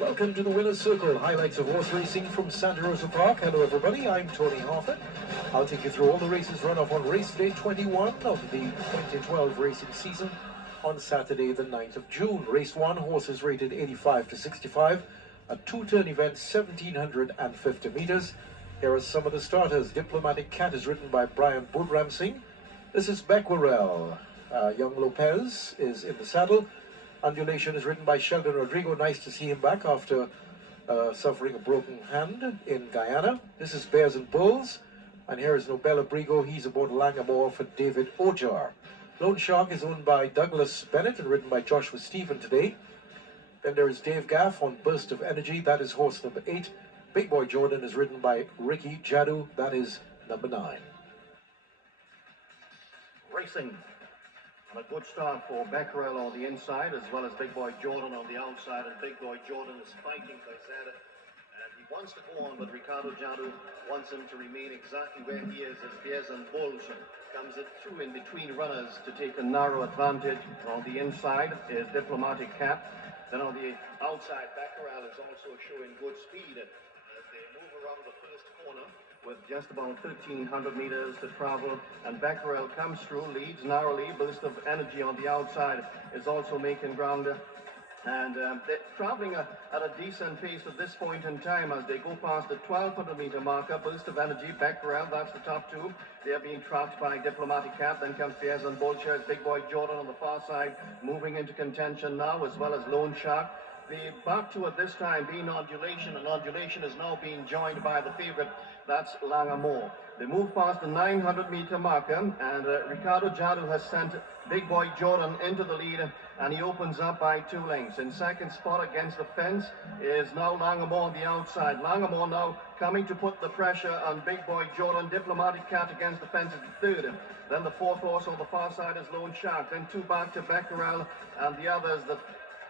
Welcome to the Winner's Circle, highlights of horse racing from Santa Rosa Park. Hello everybody, I'm Tony Harford. I'll take you through all the races run off on race day 21 of the 2012 racing season on Saturday the 9th of June. Race 1, horses rated 85 to 65, a two-turn event, 1750 meters. Here are some of the starters. Diplomatic Cat is ridden by Brian Budram Singh. This is Becquerel. Young Lopez is in the saddle. Undulation is ridden by Sheldon Rodrigo. Nice to see him back after suffering a broken hand in Guyana. This is Bears and Bulls. And here is Nobel Abrigo. He's aboard Langamore for David Ojar. Lone Shark is owned by Douglas Bennett and ridden by Joshua Stephen today. Then there is Dave Gaff on Burst of Energy. That is horse number 8. Big Boy Jordan is ridden by Ricky Jadu. That is number 9. Racing. And a good start for Becquerel on the inside, as well as Big Boy Jordan on the outside. And Big Boy Jordan is fighting for his head. And he wants to go on, but Ricardo Jadu wants him to remain exactly where he is as Bears and Bulls comes it through in between runners to take a narrow advantage. On the inside is Diplomatic Cat. Then on the outside, Becquerel is also showing good speed as they move around the first corner with just about 1,300 meters to travel, and Becquerel comes through, leads narrowly. Burst of Energy on the outside is also making ground, and they're traveling at a decent pace at this point in time as they go past the 1,200 meter marker. Burst of Energy, Becquerel, that's the top two. They are being trapped by Diplomatic Cat. Then comes Bears and Bullshires. Big Boy Jordan on the far side, moving into contention now, as well as Lone Shark. The back two at this time being Undulation, and Undulation is now being joined by the favourite, that's Langamore. They move past the 900 meter marker, and Ricardo Jadu has sent Big Boy Jordan into the lead, and he opens up by 2 lengths. In second spot against the fence is now Langamore on the outside. Langamore now coming to put the pressure on Big Boy Jordan. Diplomatic Cat against the fence is the third. Then the fourth horse on the far side is Lone Shark. Then 2 back to Becquerel, and the others, the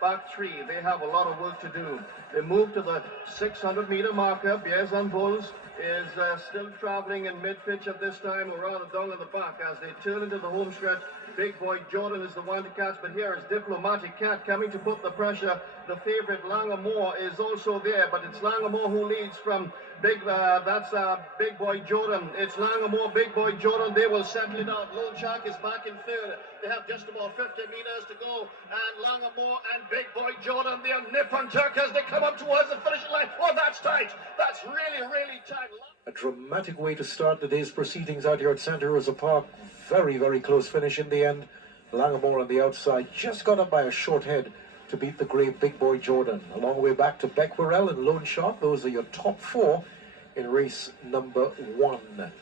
back 3, they have a lot of work to do. They move to the 600 meter marker. Bears and Bulls is still traveling in mid-pitch at this time, or rather down in the back as they turn into the home stretch. Big Boy Jordan is the one to catch, but here is Diplomatic Cat coming to put the pressure. The favourite Langamore is also there, but it's Langamore who leads from Big Boy Jordan. It's Langamore, Big Boy Jordan. They will settle it out. Lone Shark is back in third. They have just about 50 meters to go, and Langamore and Big Boy Jordan, they are nip and tuck as they come up towards the finishing line. Oh, that's tight. That's really, really tight. A dramatic way to start the day's proceedings out here at Santa Rosa Park. Very, very close finish in the end. Langamore on the outside just got up by a short head to beat the great Big Boy Jordan. A long way back to Becquerel and Lone Shark. Those are your top 4 in race number 1.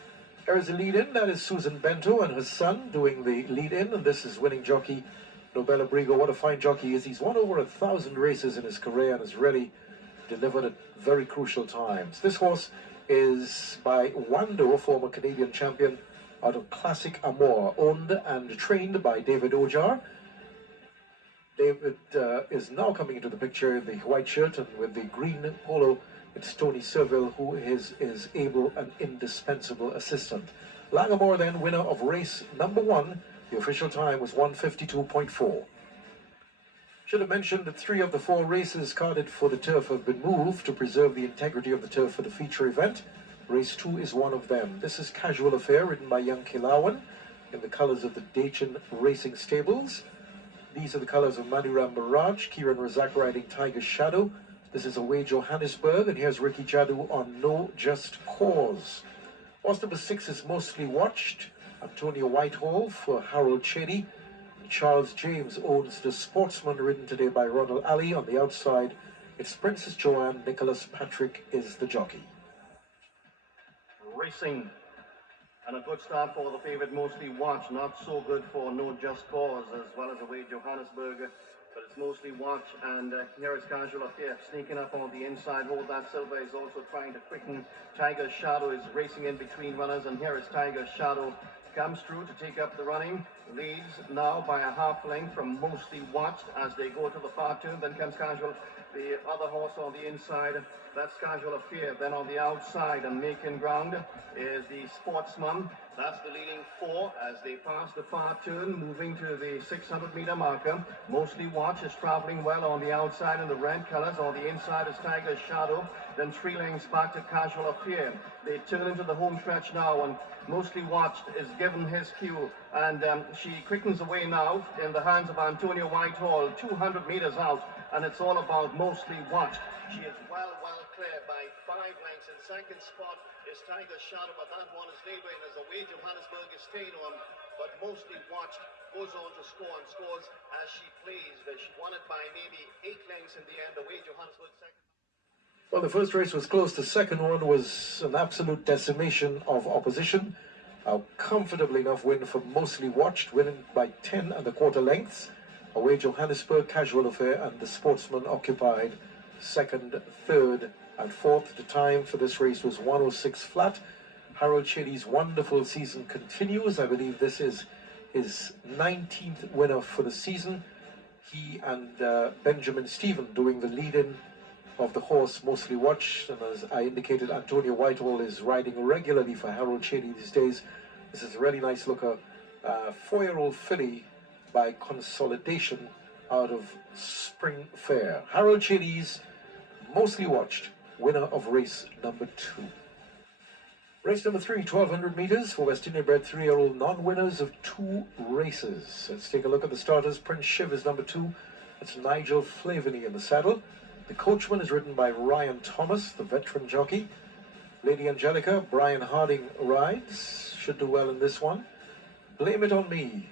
There is a lead-in. That is Susan Bento and her son doing the lead-in, and this is winning jockey Nobel Abrigo. What a fine jockey he is. He's won over 1,000 races in his career and has really delivered at very crucial times. This horse is by Wando, former Canadian champion out of Classic Amour, owned and trained by David Ojar. David is now coming into the picture in the white shirt, and with the green polo, it's Tony Serville, who is able and indispensable assistant. Langamore then winner of race number 1. The official time was 1:52.4. Should have mentioned that 3 of the 4 races carded for the turf have been moved to preserve the integrity of the turf for the feature event. Race 2 is one of them. This is Casual Affair, ridden by young Kilawan in the colours of the Dachin Racing Stables. These are the colours of Manuram Mirage, Kieran Razak riding Tiger's Shadow. This is Away Johannesburg, and here's Ricky Jadu on No Just Cause. Horse number 6 is mostly watched. Antonio Whitehall for Harold Chedi. Charles James owns the Sportsman, ridden today by Ronald Ali. On the outside, it's Princess Joanne. Nicholas Patrick is the jockey. Racing, and a good start for the favourite, mostly watched. Not so good for No Just Cause, as well as Away Johannesburg, but it's mostly watch. And here is Casual Affair sneaking up on the inside. Hold That Silver is also trying to quicken. Tiger's Shadow is racing in between runners, and here is Tiger's Shadow. Comes through to take up the running, leads now by a half length from Mostly Watched as they go to the far turn. Then comes Casual, the other horse on the inside, that's Casual Affair. Then on the outside and making ground is the Sportsman. That's the leading four as they pass the far turn, moving to the 600-meter marker. Mostly Watch is traveling well on the outside in the red colors. On the inside is Tiger's Shadow. Then 3 lengths back to Casual Affair. They turn into the home stretch now, and Mostly Watched is given his cue, and she quickens away now in the hands of Antonia Whitehall, 200 meters out, and it's all about Mostly Watched. She is well clear by 5 lengths. In second spot is Tiger's Shadow, but that one is laboring as Away Johannesburg is staying on, but Mostly Watched goes on to score and scores as she plays, but she won it by maybe 8 lengths in the end. Away Johannesburg second. Well, the first race was close. The second one was an absolute decimation of opposition. A comfortably enough win for Mostly Watched, winning by 10 1/4 lengths. Away Johannesburg, Casual Affair, and the Sportsman occupied second, third, and fourth. The time for this race was 1:06 flat. Harold Shadey's wonderful season continues. I believe this is his 19th winner for the season. He and Benjamin Stephen doing the lead-in of the horse Mostly Watched, and as I indicated, Antonia Whitehall is riding regularly for Harold Shadey these days. This is a really nice looker, 4-year-old filly by consolidation out of Spring Fair. Harold Shadey's Mostly Watched, winner of race number 2. Race number 3, 1200 meters for West Indian bred 3-year-old non-winners of 2 races. Let's take a look at the starters. Prince Shiv is number 2. It's Nigel Flaveny in the saddle. The coachman is ridden by Ryan Thomas, the veteran jockey. Lady Angelica, Brian Harding rides. Should do well in this one. Blame It On Me,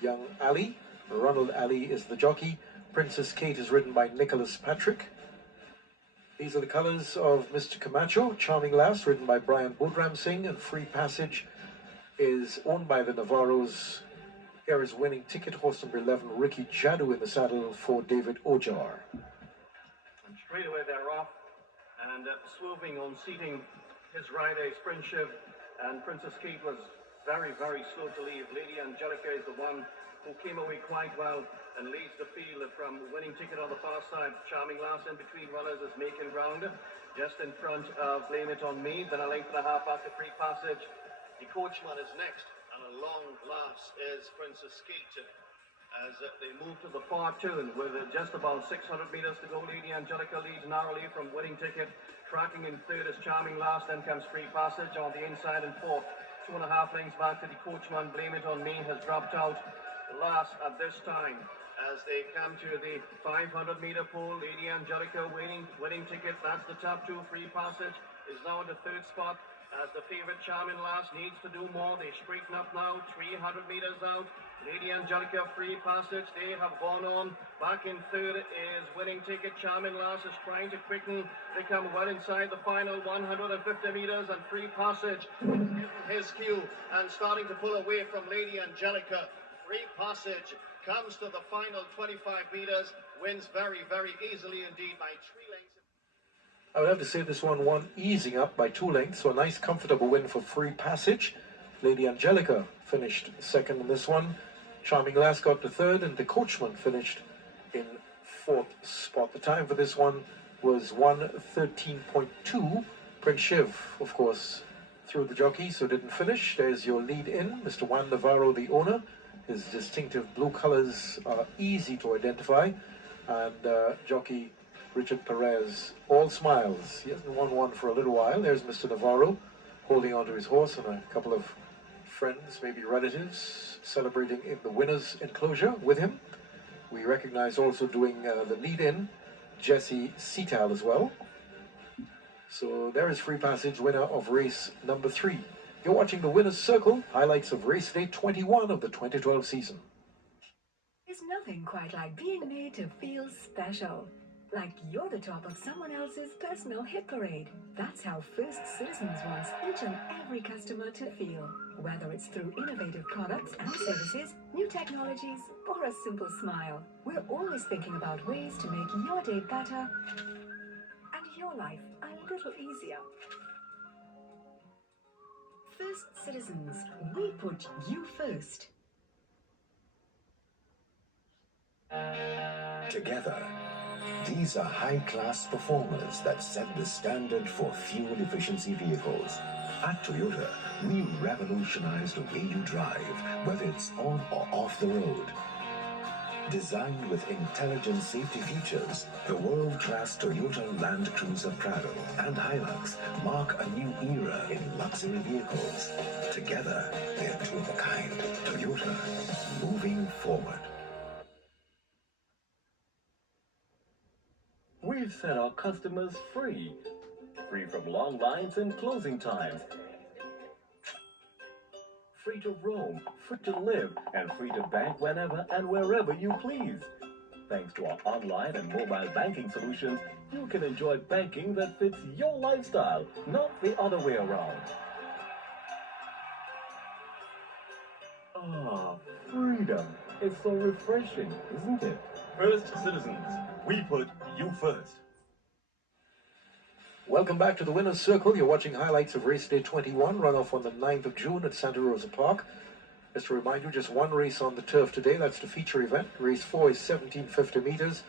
Young Ali. Ronald Ali is the jockey. Princess Kate is ridden by Nicholas Patrick. These are the colors of Mr. Camacho, Charming Lass, ridden by Brian Budram Singh, and Free Passage is owned by the Navarros. Here is Winning Ticket, horse number 11, Ricky Jadu in the saddle for David Ojar. And straight away they're off, and swerving on seating his rider is Prince Shiv, and Princess Kate was very slow to leave. Lady Angelica is the one who came away quite well and leads the field from Winning Ticket on the far side. Charming Lass in between runners is making ground just in front of Blame It On Me. Then a length and a half after Free Passage. The coachman is next, and a long last is Princess Kate. As they move to the far turn with just about 600 meters to go, Lady Angelica leads narrowly from Winning Ticket. Tracking in third is Charming Lass, then comes Free Passage on the inside, and fourth. 2.5 lengths back to the coachman. Blame It On Me has dropped out last at this time. As they come to the 500-meter pole, Lady Angelica Winning Ticket, that's the top 2. Free Passage is now in the third spot. As the favorite Charming Lass needs to do more, they straighten up now, 300 meters out. Lady Angelica, Free Passage, they have gone on. Back in third is Winning Ticket. Charming Lass is trying to quicken. They come well inside the final 150 meters, and Free Passage his cue and starting to pull away from Lady Angelica. Free Passage comes to the final 25 meters, wins very easily indeed by 3 lengths. I would have to say this one won easing up by 2 lengths, so a nice comfortable win for Free Passage. Lady Angelica finished second in this one. Charming Lass got the third, and the coachman finished in fourth spot. The time for this one was 1:13.2. Prince Shiv, of course, threw the jockey, so didn't finish. There's your lead in, Mr. Juan Navarro, the owner. His distinctive blue colors are easy to identify, and jockey Richard Perez, all smiles. He hasn't won one for a little while. There's Mr. Navarro holding onto his horse, and a couple of friends, maybe relatives, celebrating in the winner's enclosure with him. We recognize also doing the lead-in, Jesse Seatal as well. So there is Free Passage, winner of race number 3. You're watching the Winner's Circle, highlights of race day 21 of the 2012 season. There's nothing quite like being made to feel special. Like you're the top of someone else's personal hit parade. That's how First Citizens wants each and every customer to feel. Whether it's through innovative products and services, new technologies, or a simple smile, we're always thinking about ways to make your day better and your life a little easier. First Citizens, we put you first. Together, these are high-class performers that set the standard for fuel efficiency vehicles. At Toyota, we revolutionize the way you drive, whether it's on or off the road. Designed with intelligent safety features, the world-class Toyota Land Cruiser Prado and Hilux mark a new era in luxury vehicles. Together, they're two of a kind. Toyota, moving forward. We've set our customers free. Free from long lines and closing times. Free to roam, free to live, and free to bank whenever and wherever you please. Thanks to our online and mobile banking solutions, you can enjoy banking that fits your lifestyle, not the other way around. Ah, freedom. It's so refreshing, isn't it? First Citizens, we put you first. Welcome back to the Winner's Circle. You're watching highlights of race day 21, runoff on the 9th of June at Santa Rosa Park. Just to remind you, just one race on the turf today. That's the feature event. Race 4 is 1750 meters.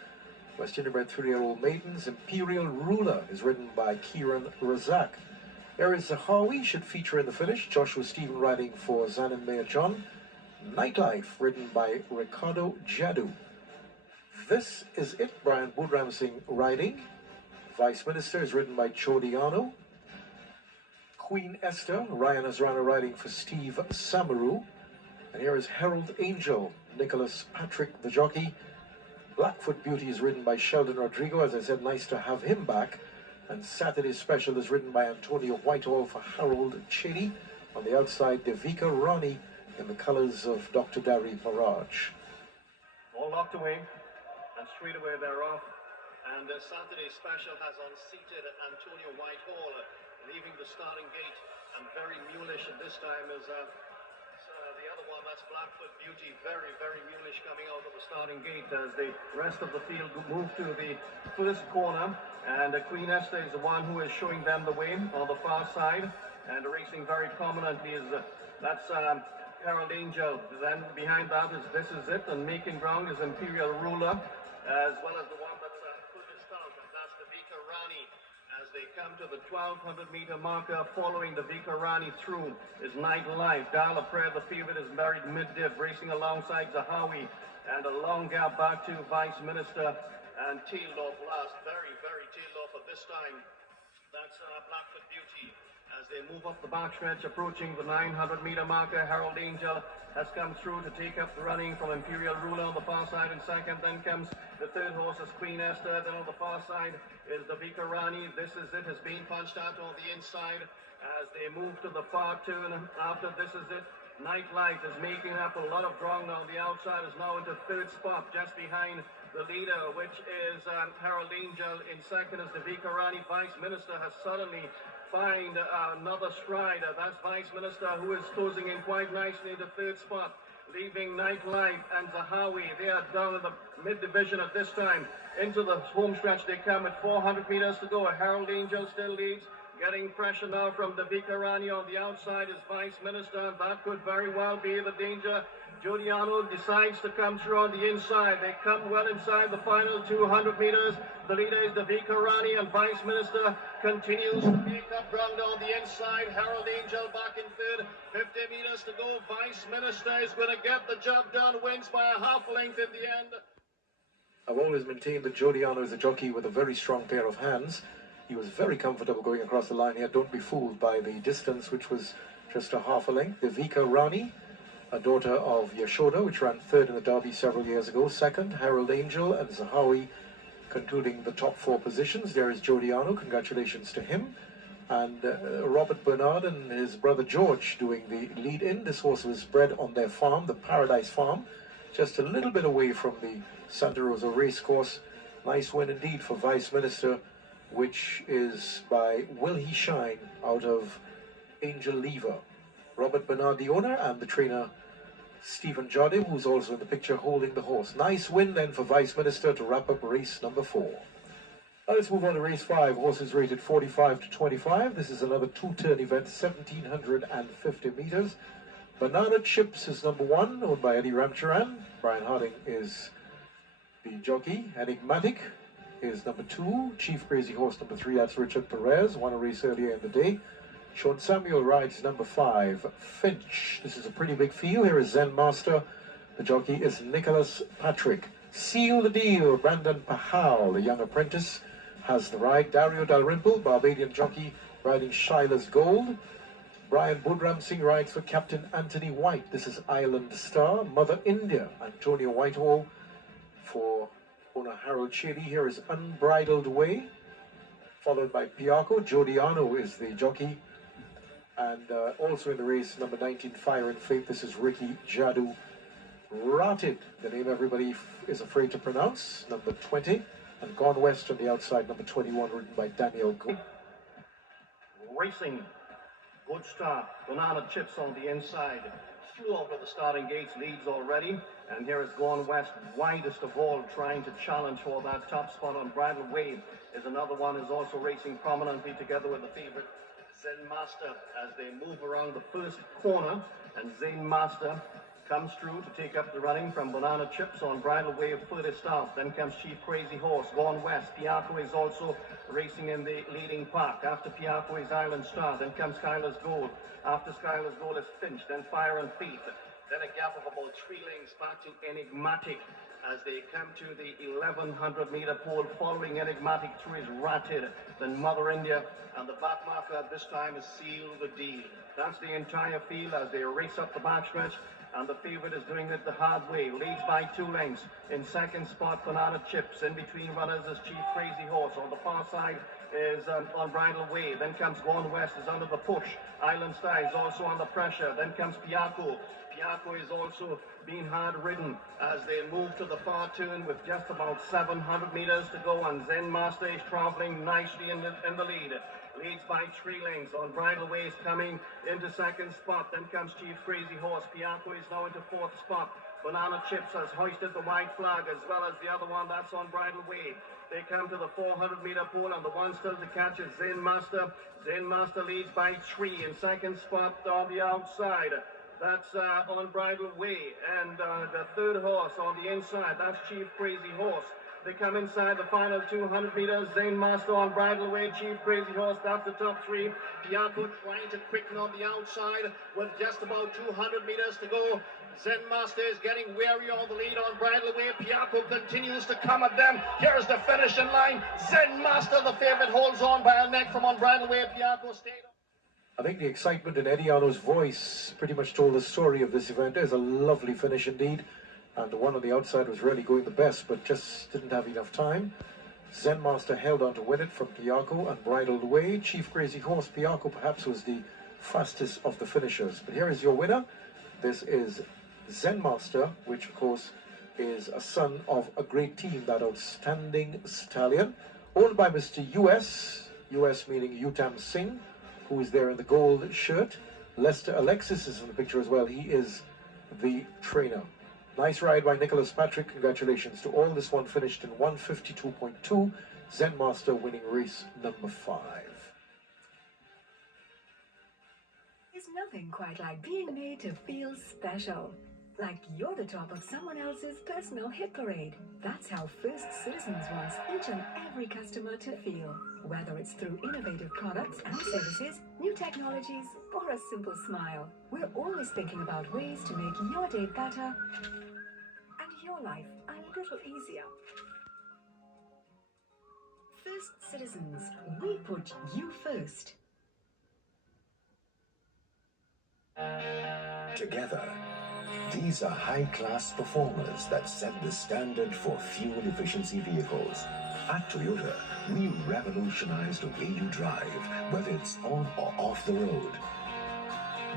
West Indian bred 3-year-old maidens. Imperial Ruler is ridden by Kieran Razak. Aries Zahawi should feature in the finish. Joshua Stephen riding for Zanin Mayer John. Nightlife ridden by Ricardo Jadu. This is it. Brian Boodram Singh riding. Vice Minister is ridden by Chodiano. Queen Esther, Ryan Azrana riding for Steve Samaru. And here is Herald Angel, Nicholas Patrick the jockey. Blackfoot Beauty is ridden by Sheldon Rodrigo. As I said, nice to have him back. And Saturday Special is ridden by Antonio Whitehall for Harold Chedi. On the outside, Devika Rani in the colours of Dr. Dari Maraj. All locked away, and straight away they're off. And Saturday Special has unseated Antonio Whitehall, leaving the starting gate. And very mulish at this time is the other one, that's Blackfoot Beauty. Very, very mulish coming out of the starting gate as the rest of the field move to the first corner. And Queen Esther is the one who is showing them the way on the far side. And racing very prominently is, that's Herald Angel. Then behind that is This Is It, and making ground is Imperial Ruler, as well as the one that's furthest out, and that's the Vika Rani. As they come to the 1200 meter marker, following the Vika Rani through is Nightlife. Dial of Prayer, the favorite, is married mid-div, racing alongside Zahawi, and a long gap back to Vice Minister, and tailed off last. Very, very tailed off at this time. That's Blackfoot Beauty. As they move up the backstretch, approaching the 900 meter marker, Herald Angel has come through to take up the running from Imperial Ruler on the far side in second. Then comes the third horse as Queen Esther. Then on the far side is the Vika Rani. This Is It has been punched out on the inside as they move to the far turn after This Is It. Nightlife is making up a lot of ground now. The outside is now into third spot, just behind the leader, which is Herald Angel. In second is the Vika Rani. Vice Minister has suddenly find another stride. That's Vice Minister, who is closing in quite nicely in the third spot, leaving Nightlife and Zahawi. They are down in the mid-division at this time. Into the home stretch they come at 400 meters to go. Herald Angel still leads. Getting pressure now from the Vika Rani. On the outside is Vice Minister. That could very well be the danger. Giuliano decides to come through on the inside. They come well inside the final 200 meters. The leader is the Vika Rani, and Vice Minister continues to make up ground on the inside. Herald Angel back in third. 50 meters to go. Vice Minister is going to get the job done. Wins by a half length in the end. I've always maintained that Giuliano is a jockey with a very strong pair of hands. He was very comfortable going across the line here. Don't be fooled by the distance, which was just a half a length. The Vika Rani, a daughter of Yashoda, which ran third in the Derby several years ago. Second, Herald Angel and Zahawi concluding the top four positions. There is Giuliano. Congratulations to him. And Robert Bernard and his brother George doing the lead-in. This horse was bred on their farm, the Paradise Farm, just a little bit away from the Santa Rosa racecourse. Nice win indeed for Vice Minister, which is by Will He Shine out of Angel Lever. Robert Bernard, the owner, and the trainer Stephen Jardim, who's also in the picture holding the horse. Nice win then for Vice Minister to wrap up race number 4. Now let's move on to race 5. Horses rated 45 to 25. This is another two-turn event, 1750 meters. Banana Chips is number 1, owned by Eddie Ramcharan. Brian Harding is the jockey. Enigmatic is number 2. Chief Crazy Horse number 3, that's Richard Perez, won a race earlier in the day. Sean Samuel rides number 5, Finch. This is a pretty big field. Here is Zen Master. The jockey is Nicholas Patrick. Seal the Deal, Brandon Pahal, the young apprentice, has the ride. Dario Dalrymple, Barbadian jockey, riding Shila's Gold. Brian Budram Singh rides for Captain Anthony White. This is Island Star. Mother India, Antonio Whitehall for owner Harold Shady. Here is Unbridled Way, followed by Piaco. Jodiano is the jockey. And also in the race, number 19, Fire and Faith. This is Ricky Jadu Rotted, the name everybody is afraid to pronounce. Number 20. And Gone West on the outside, number 21, ridden by Daniel Gould. Racing. Good start. Banana Chips on the inside. Flew over the starting gates, leads already. And here is Gone West, widest of all, trying to challenge for that top spot on Bridal Wave. Is another one who's also racing prominently together with the favorite Zen Master as they move around the first corner. And Zen Master comes through to take up the running from Banana Chips on Bridal Wave further south. Then comes Chief Crazy Horse, Gone West. Piaco is also racing in the leading pack. After Piaco is Island Star. Then comes Skylar's Gold. After Skylar's Gold is Finch. Then Fire and Faith. Then a gap of about 3 lengths back to Enigmatic as they come to the 1100 meter pole. Following Enigmatic through is Ratted. Then Mother India. And the back marker at this time is Seal the Deal. That's the entire field as they race up the backstretch. And the favorite is doing it the hard way. Leads by 2 lengths. In second spot, Banana Chips. In between runners is Chief Crazy Horse. On the far side is on Bridal Way. Then comes Gone West, is under the push. Island Star is also under pressure. Then comes Piaco. Piaco is also being hard ridden as they move to the far turn with just about 700 meters to go. And Zen Master is traveling nicely in the lead. Leads by 3 lengths. On Bridal Way is coming into second spot. Then comes Chief Crazy Horse. Piaco is now into fourth spot. Banana Chips has hoisted the white flag as well as the other one that's on Bridal Way. They come to the 400 meter pole and the one still to catch is Zen Master. Zen Master leads by 3 in second spot on the outside. That's on Bridal Way. And the third horse on the inside, that's Chief Crazy Horse. They come inside the final 200 meters. Zen Master on Bridal Way, Chief Crazy Horse, that's the top 3. Piaco trying to quicken on the outside with just about 200 meters to go. Zen Master is getting wary of the lead on Bridal Way. Piaco continues to come at them. Here's the finishing line. Zen Master, the favorite, holds on by a neck from on Bridal Way. Piaco stayed. I think the excitement in Eddie Arno's voice pretty much told the story of this event. There's a lovely finish indeed. And the one on the outside was really going the best, but just didn't have enough time. Zen Master held on to win it from Piaco and Bridled Way. Chief Crazy Horse, Piaco perhaps was the fastest of the finishers. But here is your winner. This is Zen Master, which of course is a son of a great team, that outstanding stallion, owned by Mr. US meaning Utam Singh, who is there in the gold shirt. Lester Alexis is in the picture as well. He is the trainer. Nice ride by Nicholas Patrick. Congratulations to all. This one finished in 152.2. Zen Master winning race number 5. There's nothing quite like being made to feel special. Like you're the top of someone else's personal hit parade. That's how First Citizens wants each and every customer to feel. Whether it's through innovative products and services, new technologies, or a simple smile, we're always thinking about ways to make your day better and your life a little easier. First Citizens, we put you first. Together, these are high-class performers that set the standard for fuel efficiency vehicles. At Toyota, we revolutionize the way you drive, whether it's on or off the road.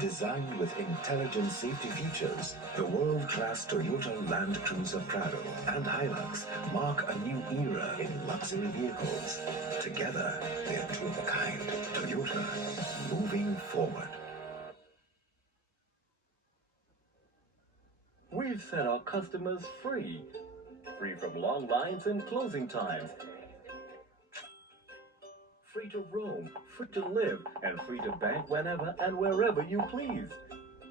Designed with intelligent safety features, the world-class Toyota Land Cruiser Prado and Hilux mark a new era in luxury vehicles. Together, they're two of a kind. Toyota, moving forward. We've set our customers free. Free from long lines and closing times. Free to roam, free to live, and free to bank whenever and wherever you please.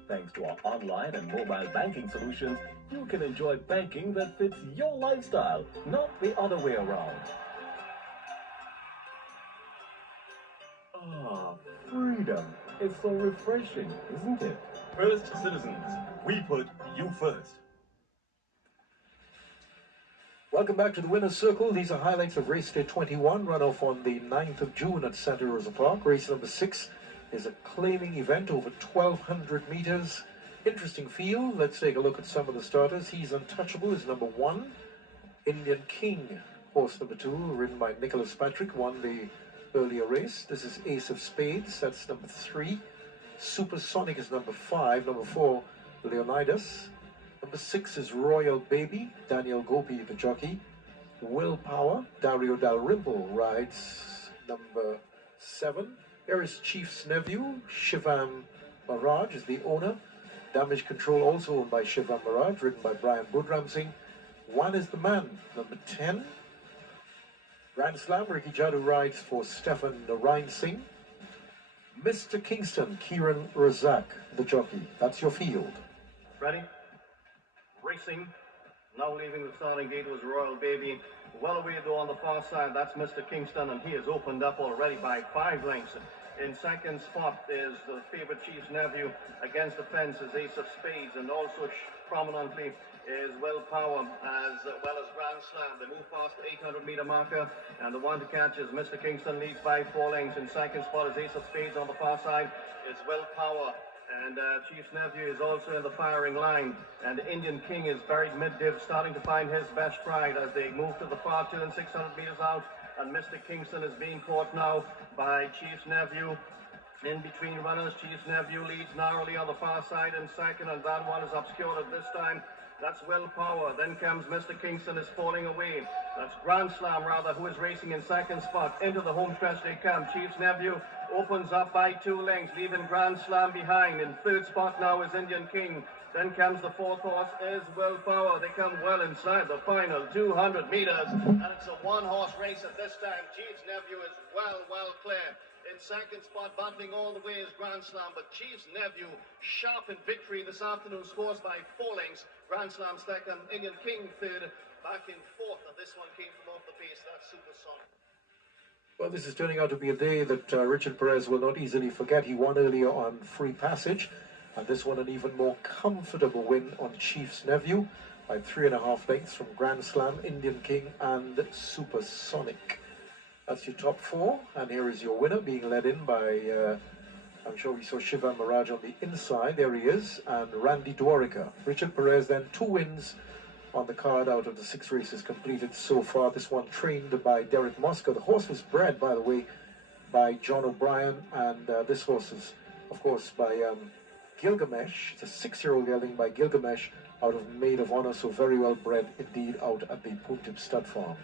Thanks to our online and mobile banking solutions, you can enjoy banking that fits your lifestyle, not the other way around. Ah, free. freedom. It's so refreshing, isn't it? First Citizens, we put you first. Welcome back to the Winner's Circle. These are highlights of race day 21, run off on the 9th of June at Santa Rosa Park. Race number 6 is a claiming event over 1,200 meters. Interesting field. Let's take a look at some of the starters. He's Untouchable is number 1. Indian King, horse number 2, ridden by Nicholas Patrick, won the earlier race. This is Ace of Spades, that's number 3. Supersonic is number 5. Number 4, Leonidas. Number 6 is Royal Baby, Daniel Gopi, the jockey. Willpower, Dario Dalrymple rides number 7. Here is Chief's Nephew, Shivam Maraj is the owner. Damage Control, also owned by Shivam Maraj, ridden by Brian Budram Singh. One is the Man, number 10. Grand Slam, Ricky Jadu rides for Stefan Narayan Singh. Mr. Kingston, Kieran Razak, the jockey. That's your field. Ready? Racing. Now leaving the starting gate was Royal Baby. Well away though on the far side, that's Mr. Kingston, and he has opened up already by 5 lengths. In second spot is the favorite Chief's Nephew. Against the fence is Ace of Spades, and also prominently is Willpower as well as Grand Slam. They move past the 800-meter marker, and the one to catch is Mr. Kingston, leads by 4 lengths. In second spot is Ace of Spades. On the far side is Willpower, and Chief's Nephew is also in the firing line, and the Indian King is buried mid-div, starting to find his best stride as they move to the far turn, 600 meters out, and Mr. Kingston is being caught now by Chief's Nephew. In between runners, Chief's Nephew leads narrowly on the far side in second, and that one is obscured at this time. That's Willpower. Then comes Mr. Kingston is falling away. That's Grand Slam, rather, who is racing in second spot. Into the home stretch they come. Chief's Nephew opens up by 2 lengths, leaving Grand Slam behind. In third spot now is Indian King. Then comes the 4th horse is Willpower. They come well inside the final 200 meters, and it's a 1-horse race at this time. Chief's Nephew is well clear. In second spot, battling all the way is Grand Slam, but Chief's Nephew sharp in victory this afternoon, scores by 4 lengths. Grand Slam second, Indian King third, back in 4th, and this one came from off the pace. That's Supersonic. Well, this is turning out to be a day that Richard Perez will not easily forget. He won earlier on Free Passage, and this one an even more comfortable win on Chief's Nephew by 3.5 lengths from Grand Slam, Indian King, and Supersonic. That's your top 4, and here is your winner, being led in by, I'm sure we saw Shivam Maraj on the inside, there he is, and Randy Dwarika. Richard Perez then 2 wins on the card out of the 6 races completed so far. This one trained by Derek Mosca. The horse was bred, by the way, by John O'Brien, and this horse is, of course, by Gilgamesh. It's a 6-year-old gelding by Gilgamesh out of Maid of Honor, so very well bred indeed out at the Puntip Stud Farm.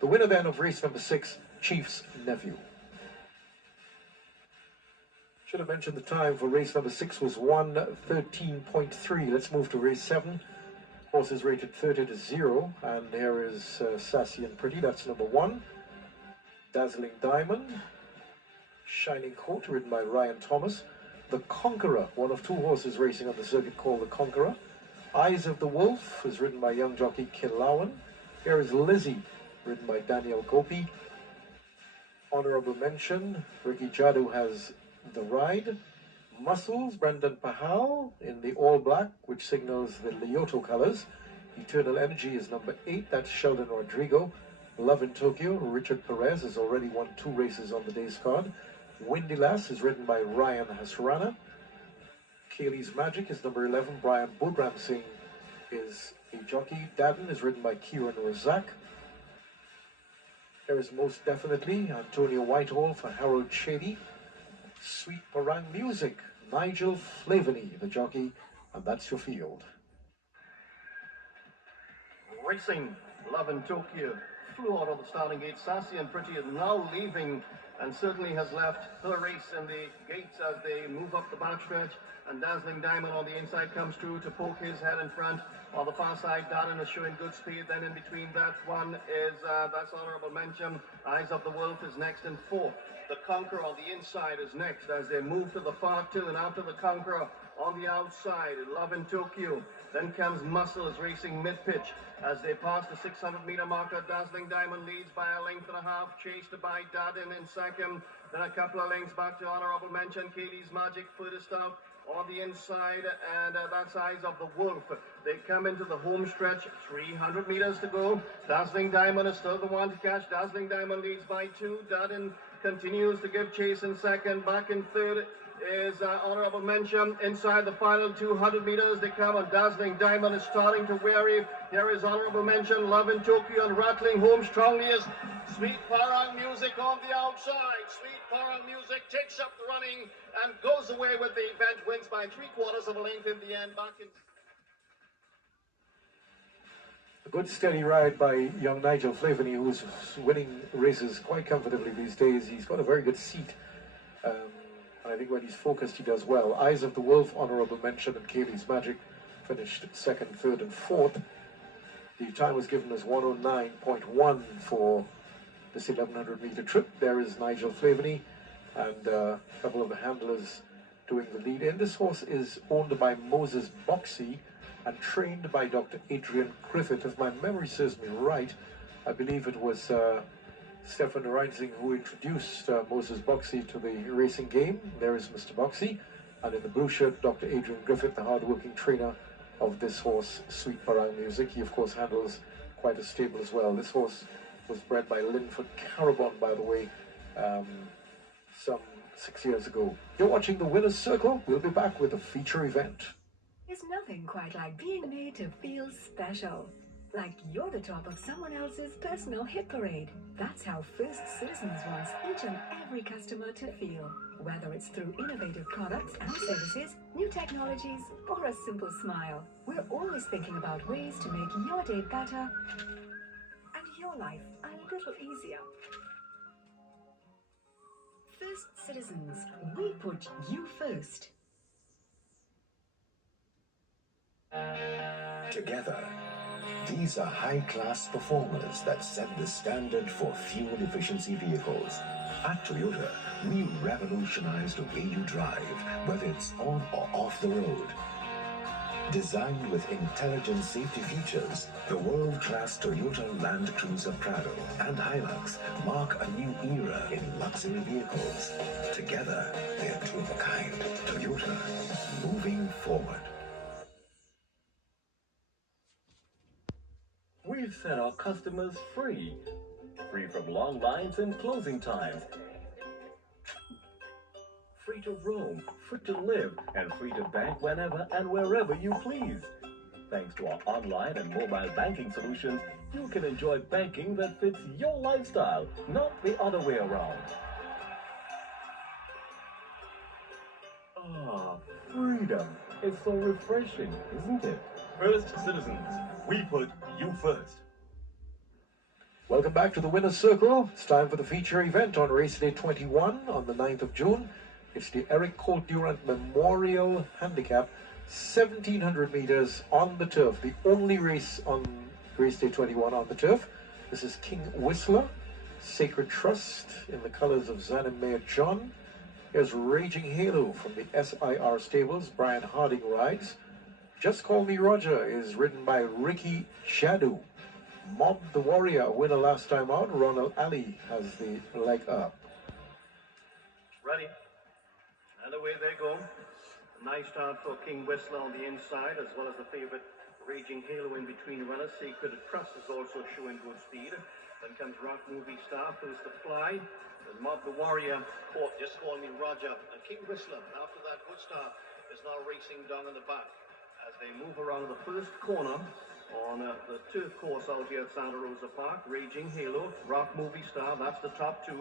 The winner then of race number 6, Chief's Nephew. Should have mentioned the time for race number 6 was 1:13.3. Let's move to race 7. Horse is rated 30-0, and here is Sassy and Pretty. That's number 1. Dazzling Diamond, Shining Coat, ridden by Ryan Thomas. The Conqueror, one of 2 horses racing on the circuit called the Conqueror. Eyes of the Wolf is ridden by young jockey Kilawan. Here is Lizzie, ridden by Daniel Gopi. Honorable mention, Ricky Jadu has the ride. Muscles, Brendan Pahal in the all black, which signals the Lyoto colors. Eternal Energy is number 8, that's Sheldon Rodrigo. Love in Tokyo, Richard Perez has already won 2 races on the day's card. Windy Lass is ridden by Ryan Hasrana. Kaylee's Magic is number 11, Brian Budram Singh is a jockey. Dadden is ridden by Kieran Razak. There is most definitely Antonio Whitehall for Harold Shady. Sweet Parang Music, Nigel Flavany, the jockey, and that's your field. Racing, Love in Tokyo, flew out of the starting gate. Sassy and Pretty is now leaving, and certainly has left her race in the gates as they move up the backstretch. And Dazzling Diamond on the inside comes through to poke his head in front. On the far side, Darren is showing good speed. Then in between that one is, that's honorable mention. Eyes of the Wolf is next in 4th. The Conqueror on the inside is next as they move to the far turn. After the Conqueror on the outside. Love in Tokyo. Then comes Muscles racing mid-pitch as they pass the 600-meter marker. Dazzling Diamond leads by a length and a half, chased by Dadin in second. Then a couple of lengths back to honorable mention. Katie's Magic furthest out on the inside, and that's Eyes of the Wolf. They come into the home stretch, 300 meters to go. Dazzling Diamond is still the one to catch. Dazzling Diamond leads by 2. Dadin continues to give chase in second. Back in third is honorable mention. Inside the final 200 meters they come, and Dazzling Diamond is starting to weary. Here is honorable mention. Love in Tokyo, and rattling home strongly is Sweet Parang Music on the outside. Sweet Parang Music takes up the running and goes away with the event, wins by 3/4 of a length in the end. Back in A good steady ride by young Nigel Flaveny, who's winning races quite comfortably these days. He's got a very good seat. And I think when he's focused, he does well. Eyes of the Wolf, honorable mention, and Kaylee's Magic finished second, third, and fourth. The time was given as 109.1 for this 1100-meter trip. There is Nigel Flaveny and a couple of the handlers doing the lead. And this horse is owned by Moses Boxey and trained by Dr. Adrian Griffith. If my memory serves me right, I believe it was Stefan Reinsing who introduced Moses Boxey to the racing game. There is Mr. Boxey, and in the blue shirt, Dr. Adrian Griffith, the hard-working trainer of this horse, Sweet Parang Music. He, of course, handles quite a stable as well. This horse was bred by Linford Carabon, by the way, some 6 years ago. You're watching the Winner's Circle. We'll be back with a feature event. There's nothing quite like being made to feel special. Like you're the top of someone else's personal hit parade. That's how First Citizens wants each and every customer to feel. Whether it's through innovative products and services, new technologies, or a simple smile, we're always thinking about ways to make your day better and your life a little easier. First Citizens, we put you first. Together, these are high-class performers that set the standard for fuel efficiency vehicles. At Toyota, we revolutionize the way you drive, whether it's on or off the road. Designed with intelligent safety features, the world-class Toyota Land Cruiser Prado and Hilux mark a new era in luxury vehicles. Together, they're two of a kind. Toyota, moving forward. We've set our customers free. Free from long lines and closing times. Free to roam, free to live, and free to bank whenever and wherever you please. Thanks to our online and mobile banking solutions, you can enjoy banking that fits your lifestyle, not the other way around. Ah, freedom. It's so refreshing, isn't it? First Citizens, we put you first. Welcome back to the Winner's Circle. It's time for the feature event on race day 21 on the 9th of June. It's the Eric Colt Durant Memorial Handicap, 1700 meters on the turf. The only race on race day 21 on the turf. This is King Whistler, Sacred Trust in the colors of Zan and Mayor John. Here's Raging Halo from the SIR Stables. Brian Harding rides. Just Call Me Roger is ridden by Ricky Jadu. Mob the Warrior, winner last time out. Ronald Ali has the leg up. ready. And away they go. Nice start for King Whistler on the inside, as well as the favorite Raging Halo in between runners. Sacred Trust is also showing good speed. Then comes Rock Movie Star, who's the fly. Then Mob the Warrior, Just Call Me Roger. And King Whistler, after that good start, is now racing down in the back as they move around the first corner on the turf course out here at Santa Rosa Park. Raging Halo, Rock Movie Star, that's the top two.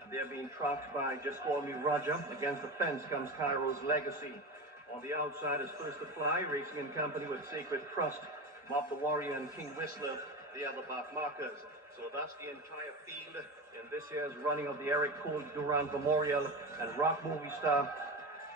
And they're being tracked by Just Call Me Roger. Against the fence comes Cairo's Legacy. On the outside is First to Fly, racing in company with Sacred Trust. Mob the Warrior and King Whistler, the other back markers. So that's the entire field in this year's running of the Eric Colt Durant Memorial, and Rock Movie Star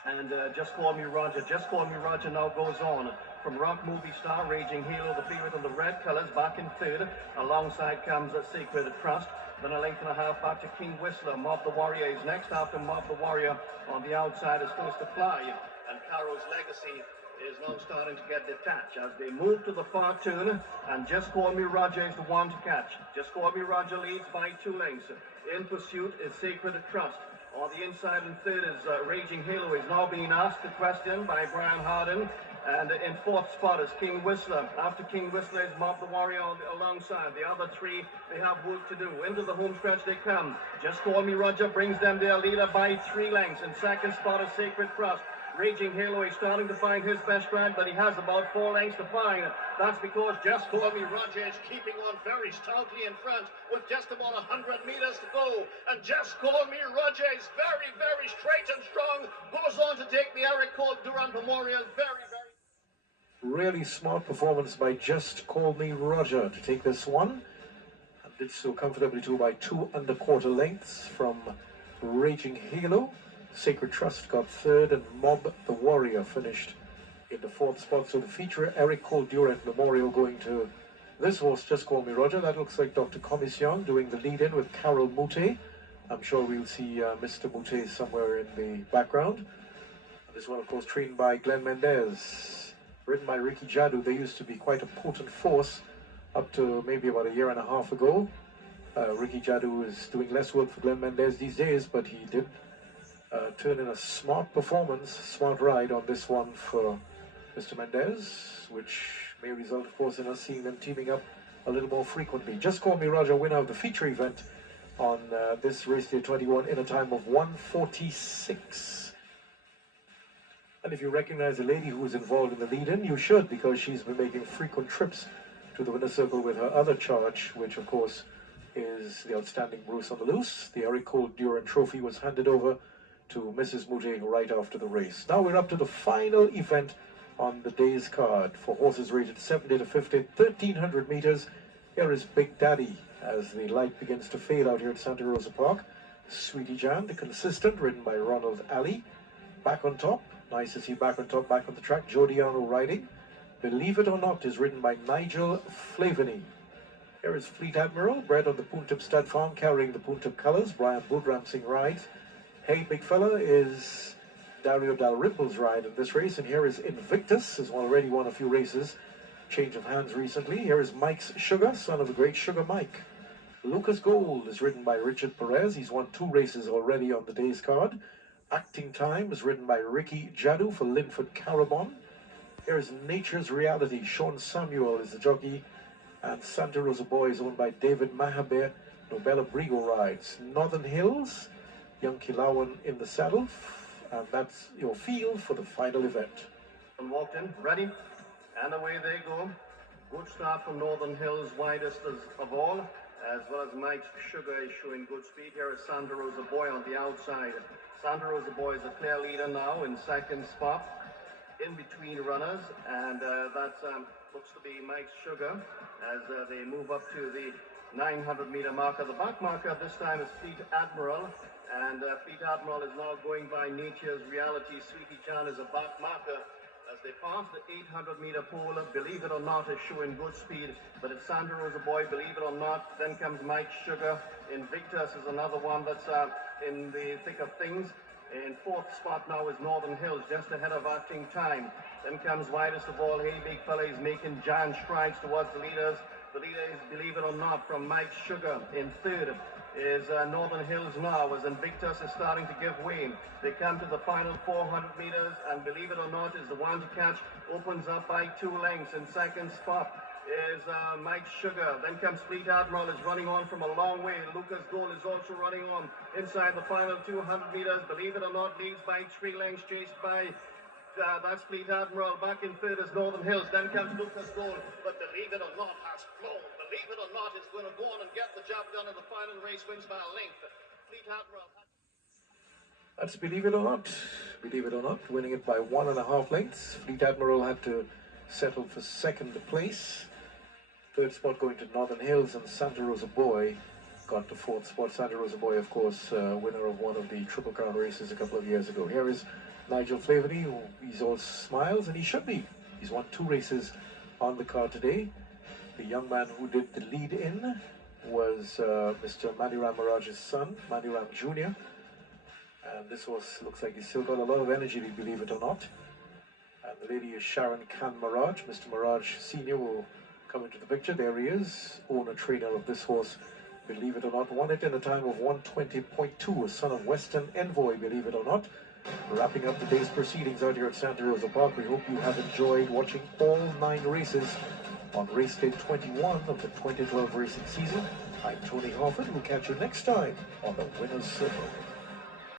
and Just Call Me Roger. Just Call Me Roger now goes on from Rock Movie Star, Raging Halo, the favorite on the red colors, back in third. Alongside comes Sacred Trust. Then a length and a half back to King Whistler. Mob the Warrior is next after Mob the Warrior. On the outside is First to Fly. and Caro's Legacy is now starting to get detached as they move to the far turn, and Just Call Me Roger is the one to catch. Just Call Me Roger leads by 2 lengths. In pursuit is Sacred Trust. On the inside and third is Raging Halo. Is now being asked a question by Brian Harden. And in fourth spot is King Whistler. After King Whistler is Mob the Warrior alongside. The other 3, they have work to do. Into the home stretch they come. Just Call Me Roger brings them their leader by 3 lengths. In second spot is Sacred Trust. Raging Halo is starting to find his best stride, but he has about 4 lengths to find. That's because Just Call Me Roger is keeping on very stoutly in front with just about 100 meters to go. And Just Call Me Roger is very, very straight and strong. Goes on to take the Eric Cole Durant Memorial very, very... Really smart performance by Just Call Me Roger to take this one. And did so comfortably too by 2 1/4 lengths from Raging Halo. Sacred Trust got third, and Mob the Warrior finished in the 4th spot. So the feature Eric Cole Durant Memorial going to this horse, Just Call Me Roger. That looks like Dr. Commission doing the lead-in with Carol Moutet. I'm sure we'll see Mr. Moutet somewhere in the background. And this one, of course, trained by Glenn Mendez, ridden by Ricky Jadu. They used to be quite a potent force up to maybe about 1.5 years ago. Ricky Jadu is doing less work for Glenn Mendez these days, but he did turn in a smart performance, smart ride on this one for Mr. Mendez, which may result, of course, in us seeing them teaming up a little more frequently. Just Call Me Roger, winner of the feature event on this race day 21 in a time of 1:46. And if you recognize the lady who was involved in the lead-in, you should, because she's been making frequent trips to the winner's circle with her other charge, which, of course, is the outstanding Bruce on the Loose. The Eric Cole Durant Trophy was handed over to Mrs. Moutet right after the race. Now we're up to the final event on the day's card for horses rated 70 to 50, 1,300 meters. Here is Big Daddy as the light begins to fade out here at Santa Rosa Park. Sweetie Jan, the consistent, ridden by Ronald Alley. Back on top, nice to see back on top, back on the track, Jodiano riding. Believe It or Not is ridden by Nigel Flaveny. Here is Fleet Admiral, bred on the Poontip Stud Farm, carrying the Poontip colours. Brian Boodram Singh rides. Hey Big Fella is Dario Dalrymple's ride in this race, and here is Invictus, has already won a few races, change of hands recently. Here is Mike's Sugar, son of the great Sugar Mike. Lucas Gold is ridden by Richard Perez. He's won 2 races already on the day's card. Acting Time is ridden by Ricky Jadu for Linford Carabon. Here is Nature's Reality. Sean Samuel is the jockey, and Santa Rosa Boy is owned by David Mahabe. Nobela Brigo rides. Northern Hills, Young Kilawan in the saddle, and that's your field for the final event. And walked in, ready, and away they go. Good start from Northern Hills, widest of all, as well as Mike's Sugar is showing good speed. Here is Santa Rosa Boy on the outside. Santa Rosa Boy is a clear leader now in second spot, in between runners, and that looks to be Mike's Sugar as they move up to the 900-meter marker. The back marker this time is Fleet Admiral, and Fleet Admiral is now going by Nature's Reality. Sweetie Chan is a back marker. As they pass the 800-meter pole, Believe It or Not is showing good speed, but it's Santa Rosa Boy, Believe It or Not. Then comes Mike Sugar. Invictus is another one that's in the thick of things. In fourth spot now is Northern Hills, just ahead of Acting Time. Then comes widest of all, Hey Big Fella is making giant strides towards the leaders. The leader is Believe It or Not from Mike Sugar. In third is Northern Hills now, as Invictus is starting to give way. They come to the final 400 meters, and Believe It or Not is the one to catch. Opens up by 2 lengths. In second spot is Mike Sugar. Then comes Fleet Admiral, is running on from a long way. Lucas Gold is also running on inside the final 200 meters. Believe It or Not leads by 3 lengths, chased by that's Fleet Admiral. Back in third is Northern Hills. Then comes Lucas Gold, but Believe It or Not has flown. Believe It or Not is going to go on and get the job done in the final race, wins by a length. Fleet Admiral. That's Believe It or Not. Believe It or Not, winning it by 1.5 lengths. Fleet Admiral had to settle for second place. Third spot going to Northern Hills, and Santa Rosa Boy got the fourth spot. Santa Rosa Boy, of course, winner of one of the Triple Crown races a couple of years ago. Here is Nigel Flaveny, who he's all smiles, and he should be. He's won 2 races on the card today. The young man who did the lead-in was Mr. Maniram Maharaj's son, Maniram Jr. And this horse looks like he's still got a lot of energy, Believe It or Not. And the lady is Sharon Khan Maraj. Mr. Maraj Sr. will come into the picture. There he is, owner trainer of this horse. Believe it or not, won it in a time of 1:20.2, a son of Western Envoy, believe it or not. Wrapping up the day's proceedings out here at Santa Rosa Park. We hope you have enjoyed watching all 9 races on race day 21 of the 2012 racing season. I'm Tony Hofford. We'll catch you next time on the Winner's Circle.